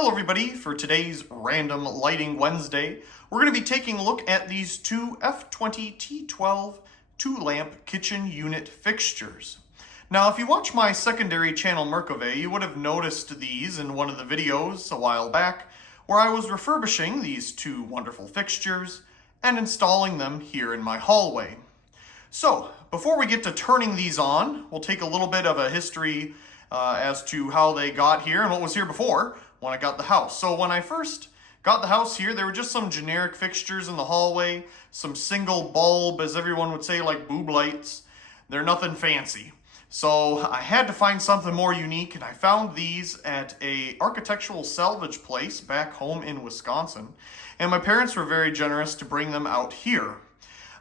Hello everybody, for today's Random Lighting Wednesday, we're going to be taking a look at these two F20T12 2-lamp kitchen unit fixtures. Now if you watch my secondary channel Merkove, you would have noticed these in one of the videos a while back where I was refurbishing these two wonderful fixtures and installing them here in my hallway. So before we get to turning these on, we'll take a little bit of a history as to how they got here and what was here before when I got the house. So when I first got the house here, there were just some generic fixtures in the hallway, some single bulb, as everyone would say, like boob lights. They're nothing fancy. So I had to find something more unique, and I found these at a architectural salvage place back home in Wisconsin. And my parents were very generous to bring them out here.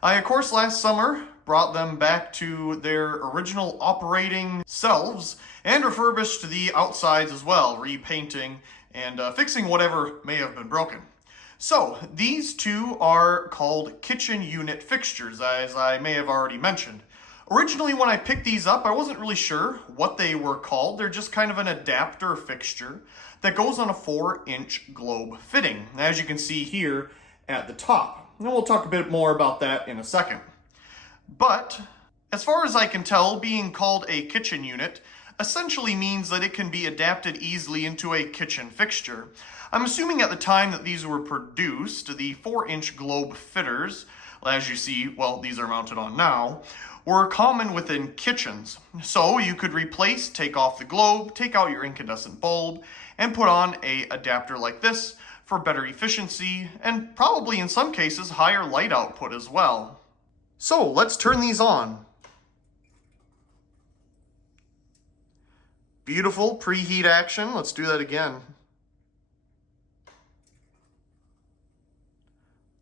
I, of course, last summer brought them back to their original operating selves and refurbished the outsides as well, repainting and fixing whatever may have been broken. So these two are called kitchen unit fixtures, as I may have already mentioned. Originally, when I picked these up, I wasn't really sure what they were called. They're just kind of an adapter fixture that goes on a 4-inch globe fitting, as you can see here at the top. And we'll talk a bit more about that in a second. But as far as I can tell, being called a kitchen unit essentially means that it can be adapted easily into a kitchen fixture. I'm assuming at the time that these were produced, the 4-inch globe fitters, as you see, well, these are mounted on now, were common within kitchens. So you could replace, take off the globe, take out your incandescent bulb, and put on an adapter like this for better efficiency and probably in some cases higher light output as well. So let's turn these on. Beautiful preheat action. Let's do that again.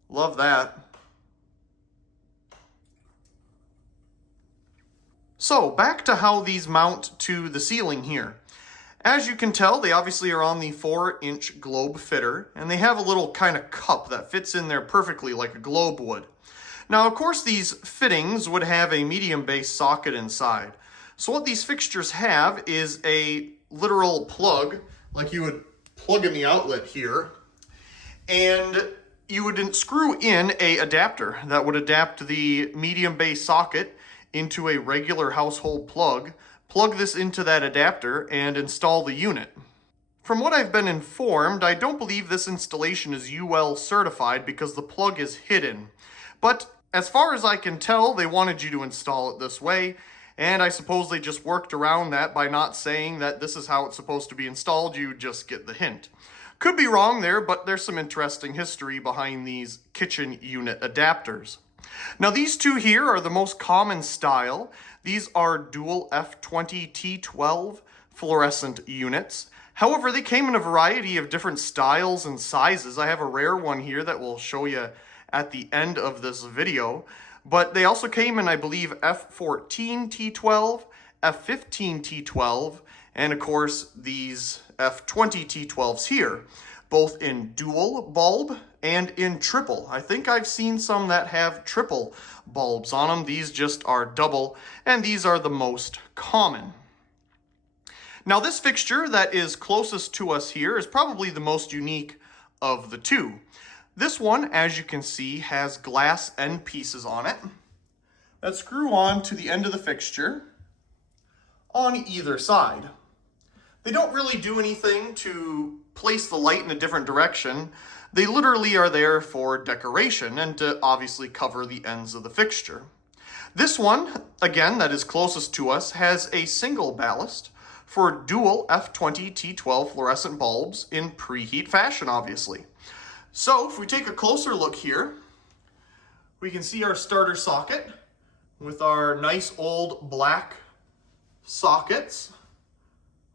Love that. So back to how these mount to the ceiling here. As you can tell, they obviously are on the 4-inch globe fitter, and they have a little kind of cup that fits in there perfectly like a globe would. Now, of course, these fittings would have a medium base socket inside. So what these fixtures have is a literal plug, like you would plug in the outlet here, and you would screw in an adapter that would adapt the medium base socket into a regular household plug, plug this into that adapter, and install the unit. From what I've been informed, I don't believe this installation is UL certified because the plug is hidden. But as far as I can tell, they wanted you to install it this way, and I suppose they just worked around that by not saying that this is how it's supposed to be installed. You just get the hint. Could be wrong there, but there's some interesting history behind these kitchen unit adapters. Now these two here are the most common style. These are dual F20T12 fluorescent units. However, they came in a variety of different styles and sizes. I have a rare one here that we'll show you at the end of this video, but they also came in, I believe, F14T12, F15T12, and of course these F20T12s here, both in dual bulb and in triple. I think I've seen some that have triple bulbs on them. These just are double, and these are the most common. Now this fixture that is closest to us here is probably the most unique of the two. This one, as you can see, has glass end pieces on it that screw on to the end of the fixture on either side. They don't really do anything to place the light in a different direction. They literally are there for decoration and to obviously cover the ends of the fixture. This one, again, that is closest to us, has a single ballast for dual F20T12 fluorescent bulbs in preheat fashion, obviously. So if we take a closer look here, we can see our starter socket with our nice old black sockets.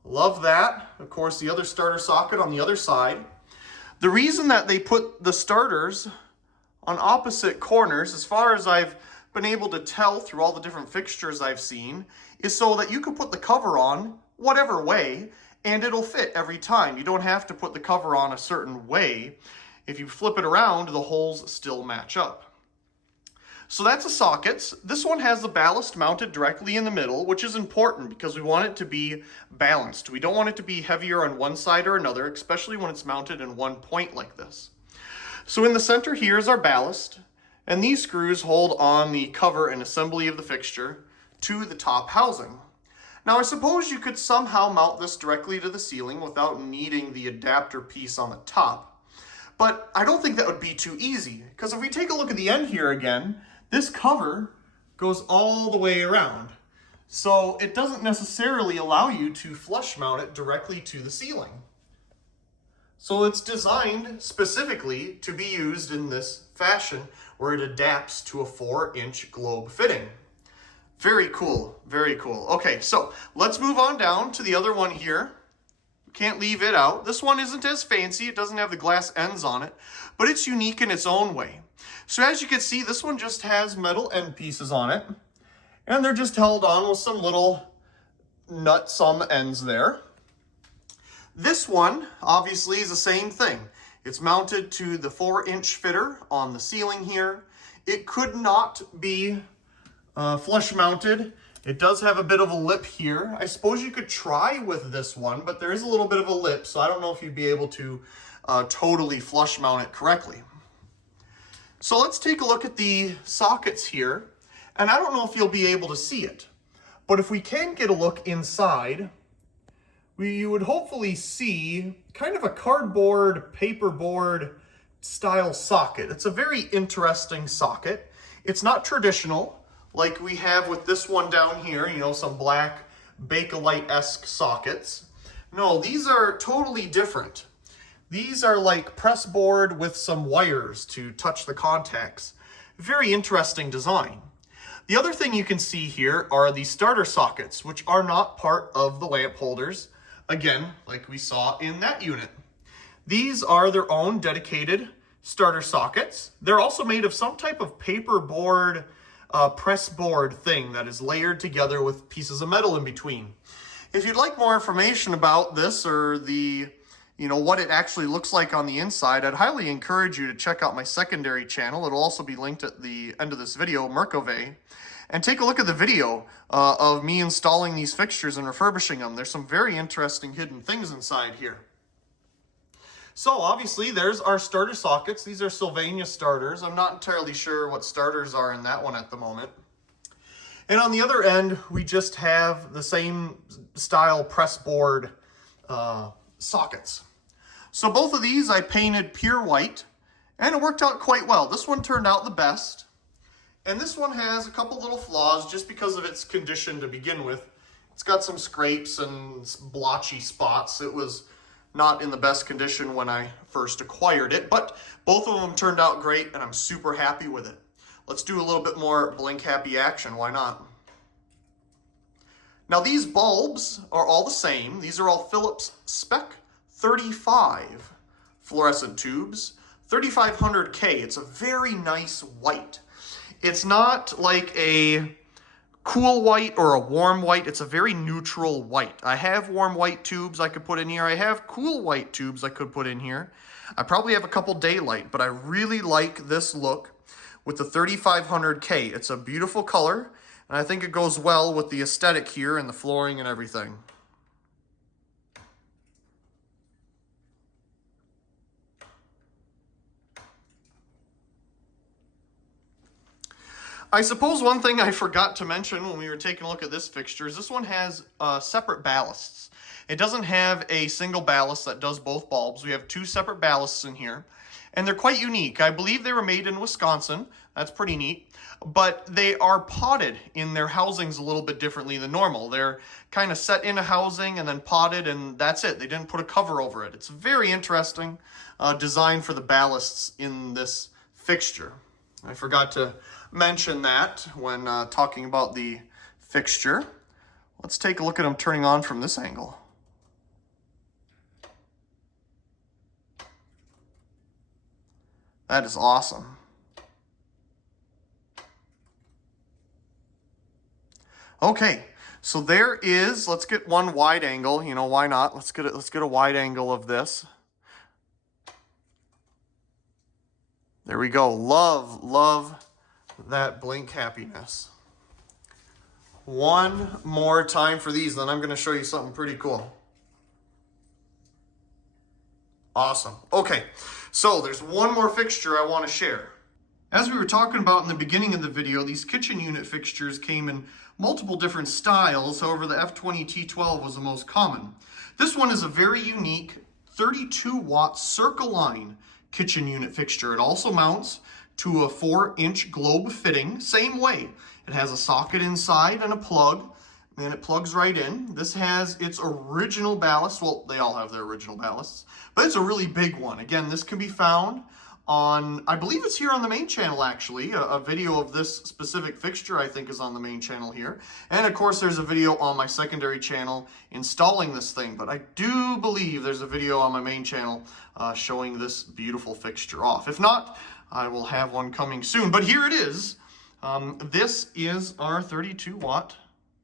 Love that. Of course, the other starter socket on the other side. The reason that they put the starters on opposite corners, as far as I've been able to tell through all the different fixtures I've seen, is so that you can put the cover on whatever way and it'll fit every time. You don't have to put the cover on a certain way. If you flip it around, the holes still match up. So that's the sockets. This one has the ballast mounted directly in the middle, which is important because we want it to be balanced. We don't want it to be heavier on one side or another, especially when it's mounted in one point like this. So in the center here is our ballast, and these screws hold on the cover and assembly of the fixture to the top housing. Now I suppose you could somehow mount this directly to the ceiling without needing the adapter piece on the top. But I don't think that would be too easy, because if we take a look at the end here again, this cover goes all the way around. So it doesn't necessarily allow you to flush mount it directly to the ceiling. So it's designed specifically to be used in this fashion where it adapts to a 4-inch globe fitting. Very cool, very cool. Okay, so let's move on down to the other one here. Can't leave it out. This one isn't as fancy. It doesn't have the glass ends on it, but it's unique in its own way. So as you can see, this one just has metal end pieces on it, and they're just held on with some little nuts on the ends there. This one obviously is the same thing. It's mounted to the 4-inch fitter on the ceiling here. It could not be flush mounted. It does have a bit of a lip here. I suppose you could try with this one, but there is a little bit of a lip, so I don't know if you'd be able to totally flush mount it correctly. So let's take a look at the sockets here, and I don't know if you'll be able to see it, but if we can get a look inside, you would hopefully see kind of a cardboard, paperboard style socket. It's a very interesting socket. It's not traditional like we have with this one down here, you know, some black Bakelite-esque sockets. No, these are totally different. These are like press board with some wires to touch the contacts. Very interesting design. The other thing you can see here are the starter sockets, which are not part of the lamp holders. Again, like we saw in that unit. These are their own dedicated starter sockets. They're also made of some type of paper board, press board thing that is layered together with pieces of metal in between. If you'd like more information about this or what it actually looks like on the inside, I'd highly encourage you to check out my secondary channel. It'll also be linked at the end of this video, Merkove, and take a look at the video of me installing these fixtures and refurbishing them. There's some very interesting hidden things inside here. So obviously there's our starter sockets. These are Sylvania starters. I'm not entirely sure what starters are in that one at the moment. And on the other end, we just have the same style press board sockets. So both of these I painted pure white, and it worked out quite well. This one turned out the best, and this one has a couple little flaws just because of its condition to begin with. It's got some scrapes and blotchy spots. It was not in the best condition when I first acquired it, but both of them turned out great, and I'm super happy with it. Let's do a little bit more blink happy action, why not? Now these bulbs are all the same. These are all Philips Spec 35 fluorescent tubes, 3500K. It's a very nice white. It's not like a cool white or a warm white. It's a very neutral white. I have warm white tubes I could put in here. I have cool white tubes I could put in here. I probably have a couple daylight, but I really like this look with the 3500K. It's a beautiful color, and I think it goes well with the aesthetic here and the flooring and everything. I suppose one thing I forgot to mention when we were taking a look at this fixture is this one has separate ballasts. It doesn't have a single ballast that does both bulbs. We have two separate ballasts in here, and they're quite unique. I believe they were made in Wisconsin. That's pretty neat. But they are potted in their housings a little bit differently than normal. They're kind of set in a housing and then potted, and that's it. They didn't put a cover over it. It's very interesting design for the ballasts in this fixture. I forgot to mention that when talking about the fixture. Let's take a look at them turning on from this angle. That is awesome. Okay, so there is, let's get one wide angle, you know, why not? Let's get a wide angle of this. There we go. Love that blink happiness. One more time for these, then I'm going to show you something pretty cool. Awesome. Okay, so there's one more fixture I want to share. As we were talking about in the beginning of the video, these kitchen unit fixtures came in multiple different styles. However, the F20T12 was the most common. This one is a very unique 32-watt Circline kitchen unit fixture. It also mounts to a 4-inch globe fitting, same way. It has a socket inside and a plug, and it plugs right in. This has its original ballast. Well, they all have their original ballasts, but it's a really big one. Again, this can be found on, I believe it's here on the main channel actually. A video of this specific fixture I think is on the main channel here. And of course there's a video on my secondary channel installing this thing, but I do believe there's a video on my main channel showing this beautiful fixture off. If not, I will have one coming soon, but here it is. This is our 32-watt,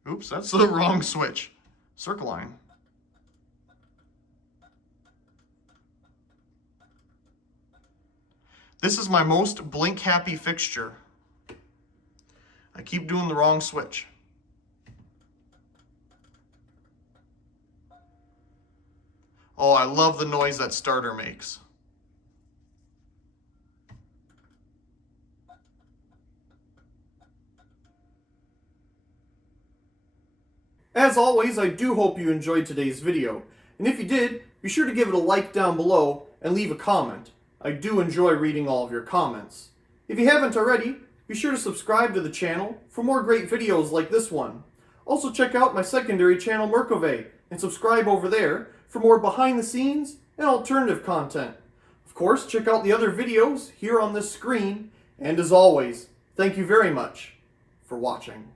oops, that's the wrong switch, Circline. This is my most blink happy fixture. I keep doing the wrong switch. Oh, I love the noise that starter makes. As always, I do hope you enjoyed today's video. And if you did, be sure to give it a like down below and leave a comment. I do enjoy reading all of your comments. If you haven't already, be sure to subscribe to the channel for more great videos like this one. Also check out my secondary channel Merkove and subscribe over there for more behind the scenes and alternative content. Of course, check out the other videos here on this screen, and as always, thank you very much for watching.